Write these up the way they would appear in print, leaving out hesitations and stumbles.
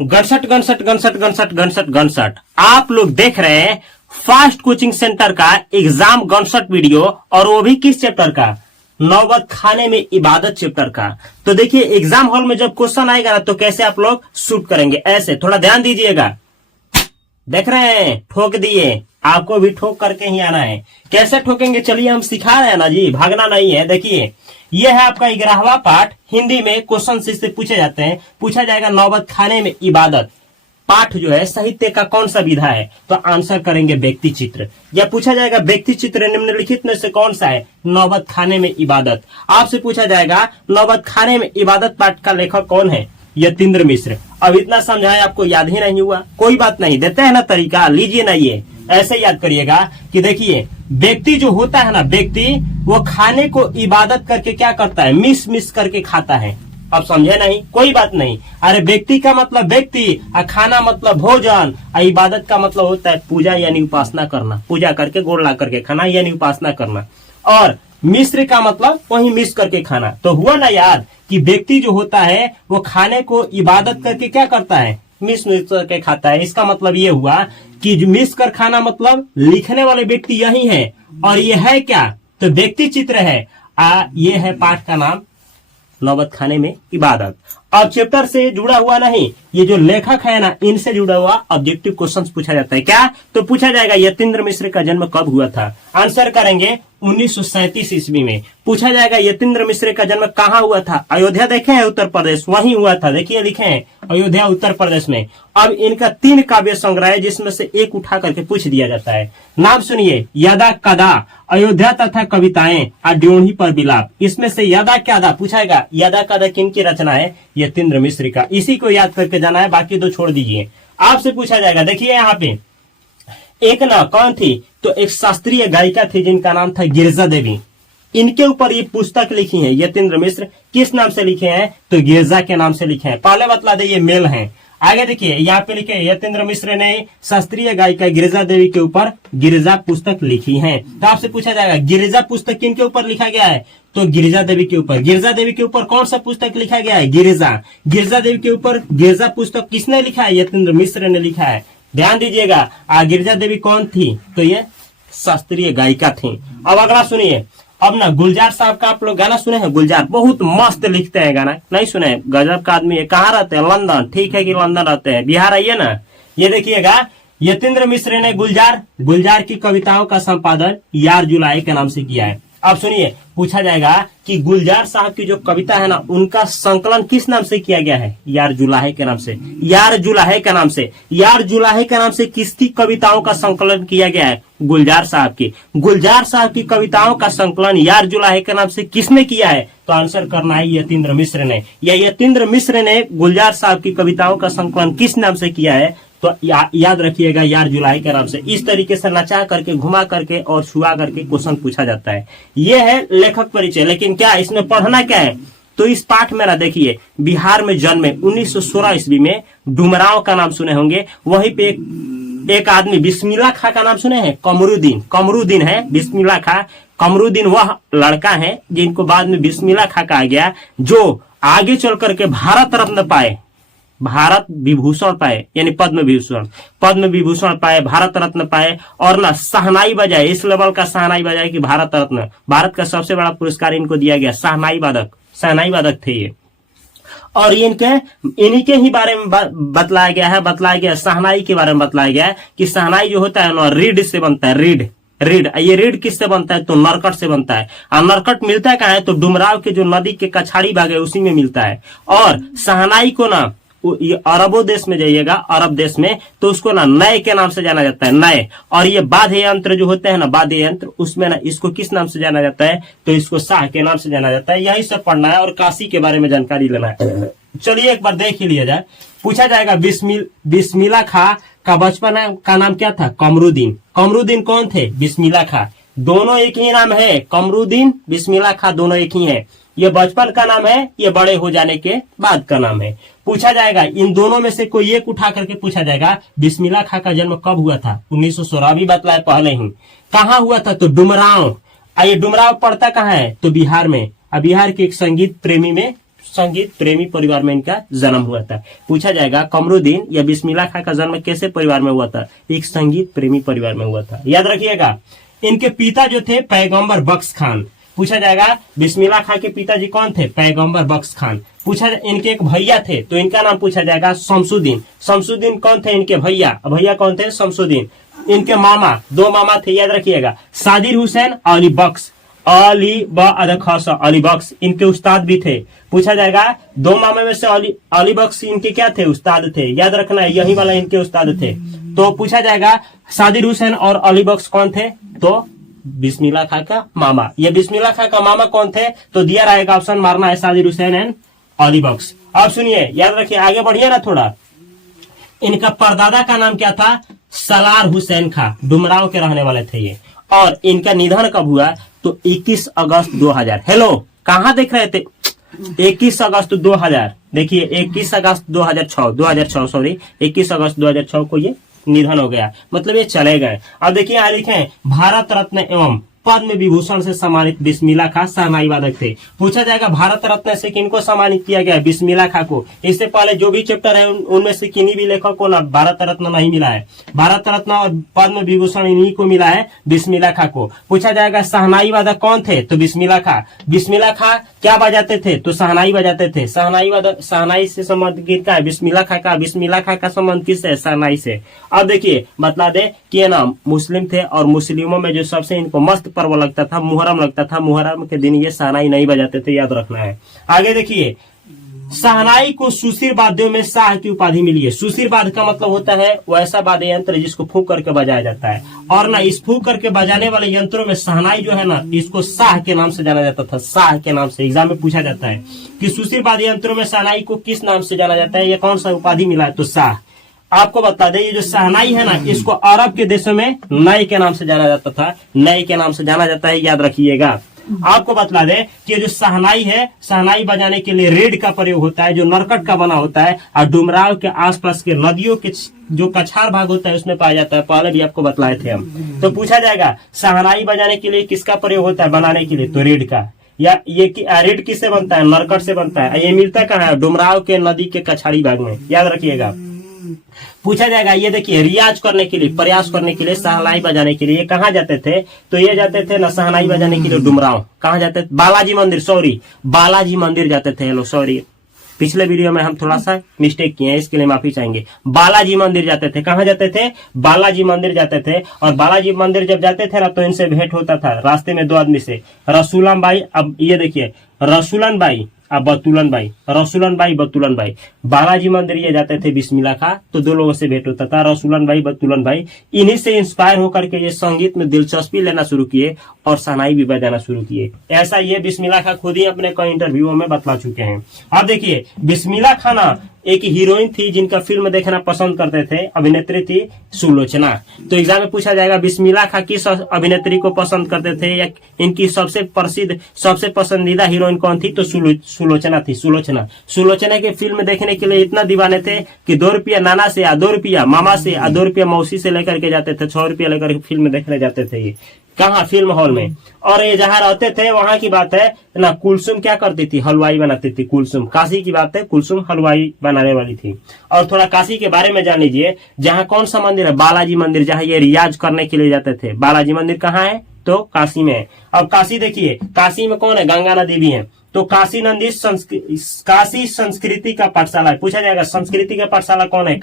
गनसट गनसट गनसट गनसट गनसट गनसट। आप लोग देख रहे हैं फास्ट कोचिंग सेंटर का एग्जाम गनसट वीडियो, और वो भी किस चैप्टर का? नौबत खाने में इबादत चैप्टर का। तो देखिए एग्जाम हॉल में जब क्वेश्चन आएगा ना तो कैसे आप लोग शूट करेंगे, ऐसे थोड़ा ध्यान दीजिएगा। देख रहे हैं, ठोक दिए, आपको भी ठोक करके ही आना है। कैसे ठोकेंगे चलिए हम सिखा रहे हैं ना जी, भागना नहीं है। देखिए यह है आपका 11वां पाठ, हिंदी में क्वेश्चन इससे पूछे जाते हैं। पूछा जाएगा नौबत खाने में इबादत। पाठ जो है साहित्य का कौन सा विधा है, तो आंसर करेंगे व्यक्ति चित्र। या पूछा जाएगा व्यक्ति चित्र निम्नलिखित में से कौन सा है, नौबत खाने में इबादत। आपसे पूछा जाएगा नौबत खाने में इबादत पाठ का लेखक कौन है, यतीन्द्र मिश्र। अब इतना समझाए आपको याद ही नहीं हुआ, कोई बात नहीं, देते हैं ना तरीका, लीजिए ना। ये ऐसे याद करिएगा कि देखिए व्यक्ति जो होता है ना, व्यक्ति वो खाने को इबादत करके क्या करता है, मिस मिस करके खाता है। अब समझे नहीं, कोई बात नहीं। अरे व्यक्ति का मतलब व्यक्ति, और खाना मतलब भोजन, और इबादत का मतलब होता है पूजा यानी उपासना करना, पूजा करके गोड़ ला करके खाना यानी उपासना करना। और मिश्र का मतलब वही मिस करके खाना। तो हुआ ना याद कि व्यक्ति जो होता है वो खाने को इबादत करके क्या करता है, मिस मिस करके खाता है। इसका मतलब ये हुआ कि मिस कर खाना मतलब लिखने वाले व्यक्ति यही है। और ये है क्या, तो व्यक्ति चित्र है। ये है पाठ का नाम नौबत खाने में इबादत। अब चैप्टर से जुड़ा हुआ नहीं, ये जो लेखक है ना इनसे जुड़ा हुआ ऑब्जेक्टिव क्वेश्चंस पूछा जाता है। क्या, तो पूछा जाएगा यतीन्द्र मिश्र का जन्म कब हुआ था, आंसर करेंगे 1937 ईस्वी में। पूछा जाएगा यतीन्द्र मिश्र का जन्म कहाँ हुआ था, अयोध्या देखे हैं उत्तर प्रदेश, वहीं हुआ था। देखिए लिखे हैं अयोध्या उत्तर प्रदेश में। अब इनका 3 काव्य संग्रह है जिसमें से एक उठा करके पूछ दिया जाता है। नाम सुनिए, यदा कदा, अयोध्या तथा कविताएं, और ड्योढ़ी पर विलाप। इसमें से यदा कदा पूछाएगा, यदा कदा किन की रचना है, यतीन्द्र मिश्र का। इसी को याद करके जाना है, बाकी दो छोड़ दीजिए। आपसे पूछा जाएगा, देखिए यहाँ पे एक ना कौन थी, तो एक शास्त्रीय गायिका थी जिनका नाम था गिरिजा देवी। इनके ऊपर ये पुस्तक लिखी है यतीन्द्र मिश्र। किस नाम से लिखे हैं, तो गिरिजा के नाम से लिखे हैं। पहले बतला दे ये मेल है। आगे देखिए यहाँ पे लिखे यतीन्द्र मिश्र ने शास्त्रीय गायिका गिरिजा देवी के ऊपर गिरिजा पुस्तक लिखी है। तो आपसे पूछा जाएगा गिरिजा पुस्तक किन के ऊपर लिखा गया है, तो गिरिजा देवी के ऊपर। गिरिजा देवी के ऊपर कौन सा पुस्तक लिखा गया है, गिरिजा। गिरिजा देवी के ऊपर गिरिजा पुस्तक किसने लिखा है, यतीन्द्र मिश्र ने लिखा है। ध्यान दीजिएगा। गिरिजा देवी कौन थी, तो ये शास्त्रीय गायिका थी। अब अगला सुनिए। अब ना गुलजार साहब का आप लोग गाना सुने हैं, गुलजार बहुत मस्त लिखते हैं गाना, नहीं सुने, गजब का आदमी है। कहाँ रहते हैं, लंदन। ठीक है कि लंदन रहते हैं, बिहार आइए ना। ये देखिएगा यतीन्द्र मिश्र ने गुलजार की कविताओं का संपादन यार जुलाहे के नाम से किया है। अब सुनिए, पूछा जाएगा कि गुलजार साहब की जो कविता है ना उनका संकलन किस नाम से किया गया है, यार जुलाहे के नाम से। यार जुलाहे के नाम से, यार जुलाहे के नाम से किसकी कविताओं का संकलन किया गया है, गुलजार साहब की। गुलजार साहब की कविताओं का संकलन यार जुलाहे के नाम से किसने किया है, तो आंसर करना है यतीन्द्र मिश्र ने। या यतीन्द्र मिश्र ने गुलजार साहब की कविताओं का संकलन किस नाम से किया है, तो याद रखिएगा यार जुलाहे के नाम से। इस तरीके से नचा करके, घुमा करके और छुआ करके क्वेश्चन पूछा जाता है। ये है लेखक परिचय। लेकिन क्या इसमें पढ़ना क्या है, तो इस पाठ में ना देखिए बिहार में जन्मे 1916 ईस्वी में, डुमराव का नाम सुने होंगे। वहीं पे एक आदमी बिस्मिल्लाह खां का नाम सुने हैं, कमरुद्दीन है बिस्मिल्लाह खां। कमरुद्दीन वह लड़का है जिनको बाद में बिस्मिल्लाह खां कहा गया, जो आगे चल करके भारत रत्न पाए, भारत विभूषण पाए, यानी पद्म विभूषण पाए, भारत रत्न पाए। और ना शहनाई बजाए, इस लेवल का शहनाई बजाए कि भारत रत्न, भारत का सबसे बड़ा पुरस्कार इनको दिया गया। शहनाई वादक थे ये। और इन्हीं के ही बारे में बतलाया गया, शहनाई के बारे में बतलाया गया है कि शहनाई जो होता है ना रीड से बनता है, रीड। ये रीड किससे बनता है, तो नरकट से बनता है। और नरकट मिलता है कहाँ है, तो डुमराव के जो नदी के कछाड़ी भाग है उसी में मिलता है। और शहनाई को ना ये अरबों देश में जाइएगा, अरब देश में, तो उसको ना नए के नाम से जाना जाता है, नए। और ये वाद्य यंत्र जो होते हैं ना, वाद्य यंत्र, उसमें ना इसको किस नाम से जाना जाता है, तो इसको शाह के नाम से जाना जाता है। यही सब पढ़ना है और काशी के बारे में जानकारी लेना है। चलिए एक बार देख ही लिया जाए। पूछा जाएगा बिस्मिल्लाह खां का बचपन का नाम क्या था, कमरुद्दीन कौन थे, बिस्मिल्लाह खां। दोनों एक ही नाम है, कमरुद्दीन बिस्मिल्लाह खां दोनों एक ही है। ये बचपन का नाम है, ये बड़े हो जाने के बाद का नाम है। पूछा जाएगा इन दोनों में से कोई एक उठा करके पूछा जाएगा, बिस्मिल्लाह खां का जन्म कब हुआ था, 1916 भी बतलाए पहले ही। कहाँ हुआ था, तो डुमराव। ये डुमराव पड़ता कहाँ है, तो बिहार में। बिहार के एक संगीत प्रेमी में संगीत प्रेमी परिवार में इनका जन्म हुआ था। पूछा जाएगा कमरुद्दीन या बिस्मिल्लाह खां का जन्म कैसे परिवार में हुआ था? एक संगीत प्रेमी परिवार में हुआ था। याद रखिएगा। इनके पिता जो थे पैगंबर बख्श खान। पूछा जाएगा बिस्मिल्लाह खां के पिताजी कौन थे? पैगंबर बख्श खान। पूछा इनके एक भैया थे तो इनका नाम पूछा जाएगा शमसुद्दीन। शमसुद्दीन कौन थे इनके भैया? भैया कौन थे? शमसुद्दीन। इनके मामा, दो मामा थे, याद रखिएगा, सादिर हुसैन, अली बख्श। अली अली बख्श इनके उस्ताद भी थे। पूछा जाएगा दो मामा में से अली बख्श इनके क्या थे? उस्ताद थे। याद रखना है, यही वाला इनके उस्ताद थे। तो पूछा जाएगा सादिर हुसैन और अली बख्श कौन थे? तो बिस्मिल्लाह खां का मामा। ये बिस्मिल्लाह खां का मामा कौन थे? तो दिया रहेगा ऑप्शन, मारना है सादिर हुसैन एंड अली बख्श। अब सुनिए, याद रखिए, आगे बढ़िए ना थोड़ा। इनका परदादा का नाम क्या था? सलार हुसैन खां, डुमराव के रहने वाले थे ये। और इनका निधन कब हुआ? तो 21 अगस्त 2000। हेलो, कहाँ देख रहे थे? 21 अगस्त 2000। देखिए 21 अगस्त 2006 सॉरी 21 अगस्त 2006 को ये निधन हो गया, मतलब ये चले गए। अब देखिए यहाँ लिखे भारत रत्न एवं पद्म विभूषण से सम्मानित बिस्मिल्लाह खां शहनाई वादक थे। पूछा जाएगा भारत रत्न से किनको सम्मानित किया गया? बिस्मिल्लाह खां को। इससे पहले जो भी चैप्टर है उनमें से किन्हीं भी लेखक को ना भारत रत्न नहीं मिला है। भारत रत्न और पद्म विभूषण इन्हीं को मिला है, बिस्मिल्लाह खां को। पूछा जाएगा शहनाई वादक कौन थे? तो बिस्मिल्लाह खां। बिस्मिल्लाह खां क्या बजाते थे? तो शहनाई बजाते थे। शहनाई वादक, शहनाई से संबंध किसका है? बिस्मिल्लाह खां का। बिस्मिल्लाह खां का संबंध किससे? शहनाई से। अब देखिए बतला दे कि ये नाम मुस्लिम थे और मुस्लिमों में जो सबसे इनको मस्त पर्व लगता था, मुहर्रम लगता था। मुहर्रम के दिन ये शहनाई नहीं बजाते थे, याद रखना है। आगे देखिए, शहनाई को सुशीर वाद्यों में शाह की उपाधि मिली है। सुशीर वाद्य का मतलब होता है वैसा वाद्य यंत्र जिसको फूंक करके बजाया जाता है। और ना इस फूंक करके बजाने वाले यंत्रों में शहनाई जो है ना, इसको शाह के नाम से जाना जाता था। शाह के नाम से एग्जाम में पूछा जाता है कि सुशीर वाद्य यंत्रों में शहनाई को किस नाम से जाना जाता है? ये कौन सा उपाधि मिला है? तो शाह। आपको बता दें, ये जो शहनाई है ना, इसको अरब के देशों में नई के नाम से जाना जाता था। नई के नाम से जाना जाता है, याद रखिएगा। आपको बतला दें कि जो शहनाई है, शहनाई बजाने के लिए रेड का प्रयोग होता है, जो नरकट का बना होता है और डुमराव के आसपास के नदियों के जो कछार भाग होता है उसमें पाया जाता है। पहले भी आपको बतलाए थे हम। तो पूछा जाएगा शहनाई बजाने के लिए किसका प्रयोग होता है बनाने के लिए? तो रेड का। या ये रेड किससे बनता है? नरकट से बनता है। ये मिलता कहाँ है? डुमराव के नदी के कछाड़ी भाग में, याद रखिएगा। पूछा जाएगा, ये देखिए, रियाज करने के लिए, प्रयास करने के लिए, शहनाई बजाने के लिए कहाँ जाते थे? तो ये जाते थे ना शहनाई बजाने के लिए डुमराव। कहाँ जाते थे? बालाजी मंदिर, सॉरी बालाजी मंदिर जाते थे। हेलो सॉरी, पिछले वीडियो में हम थोड़ा सा मिस्टेक किए हैं, इसके लिए माफी चाहेंगे। बालाजी मंदिर जाते थे। कहाँ जाते थे? बालाजी मंदिर जाते थे। और बालाजी मंदिर जब जाते थे ना, तो इनसे भेंट होता था रास्ते में दो आदमी से, रसूलन बाई। अब ये देखिए, रसूलन बाई अब बतुलन बाई, रसूलन बाई बतुलन बाई। बालाजी मंदिर ये जाते थे बिस्मिल्लाह खां, तो दो लोगों से भेंट होता था, रसूलन बाई बतुलन बाई। इन्हीं से इंस्पायर होकर के ये संगीत में दिलचस्पी लेना शुरू किए और शहनाई भी बजाना शुरू किए। ऐसा ये बिस्मिल्लाह खां खुद ही अपने कई इंटरव्यू में बतला चुके हैं। अब देखिए, बिस्मिल्लाह खां ना एक हीरोइन थी जिनका फिल्म देखना पसंद करते थे। अभिनेत्री थी सुलोचना। तो एग्जाम में पूछा जाएगा बिस्मिल्लाह खां किस अभिनेत्री को पसंद करते थे, या इनकी सबसे प्रसिद्ध, सबसे पसंदीदा हीरोइन कौन थी? तो सुलोचना थी। सुलोचना की फिल्म देखने के लिए इतना दीवाने थे कि 2 रुपया नाना से या 2 रुपया मामा से या 2 रुपया मौसी से लेकर के जाते थे। 6 रुपया लेकर के फिल्म देखने जाते थे ये। कहाँ? फिल्म हॉल में। और ये जहाँ रहते थे वहां की बात है ना, कुलसुम क्या करती थी? हलवाई बनाती थी। कुलसुम, काशी की बात है, कुलसुम हलवाई बनाने वाली थी। और थोड़ा काशी के बारे में जान लीजिए। जहाँ कौन सा मंदिर है? बालाजी मंदिर, जहाँ ये रियाज करने के लिए जाते थे। बालाजी मंदिर कहाँ है? तो काशी में है। अब काशी देखिए, काशी में कौन है? गंगा नदी भी है। तो काशी संस्कृति का पाठशाला है। पूछा जाएगा संस्कृति का पाठशाला कौन है?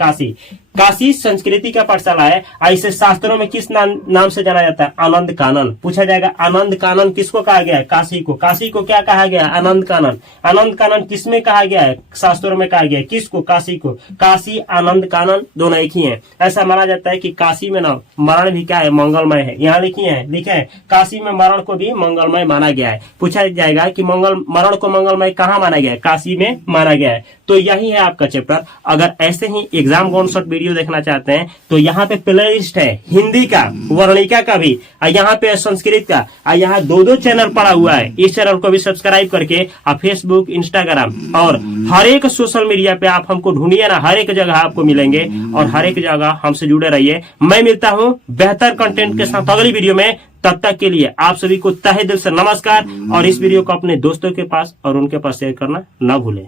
काशी संस्कृति का पाठशाला है। ऐसे शास्त्रों में किस नाम से जाना जाता है? आनंद कानन। पूछा जाएगा आनंद कानन किसको कहा गया है? काशी को। काशी को क्या कहा गया? आनंद कानन। आनंद कानन किसमें कहा गया है? शास्त्रों में कहा गया है। किसको? काशी को। काशी आनंद कानन दोनों एक ही है। ऐसा माना जाता है कि काशी में ना मरण भी क्या है? मंगलमय है। यहाँ लिखे है काशी में मरण को भी मंगलमय माना गया है। पूछा जाएगा कि मरण को मंगलमय कहाँ माना गया है? काशी में माना गया है। तो यही है आपका चैप्टर। अगर ऐसे ही एग्जाम कॉन्सेप्ट वीडियो वीडियो देखना चाहते हैं तो यहाँ पे प्ले लिस्ट है हिंदी का, वर्णिका का भी, और यहाँ पे संस्कृत का, और यहाँ दो चैनल पड़ा हुआ है। इस चैनल को भी सब्सक्राइब करके आप फेसबुक, इंस्टाग्राम और हर एक सोशल मीडिया पे आप हमको ढूंढिए ना, हर एक जगह आपको मिलेंगे और हर एक जगह हमसे जुड़े रहिए। मैं मिलता हूँ बेहतर कंटेंट के साथ अगली वीडियो में। तब तक के लिए आप सभी को तहे दिल से नमस्कार, और इस वीडियो को अपने दोस्तों के पास और उनके पास शेयर करना ना भूलें।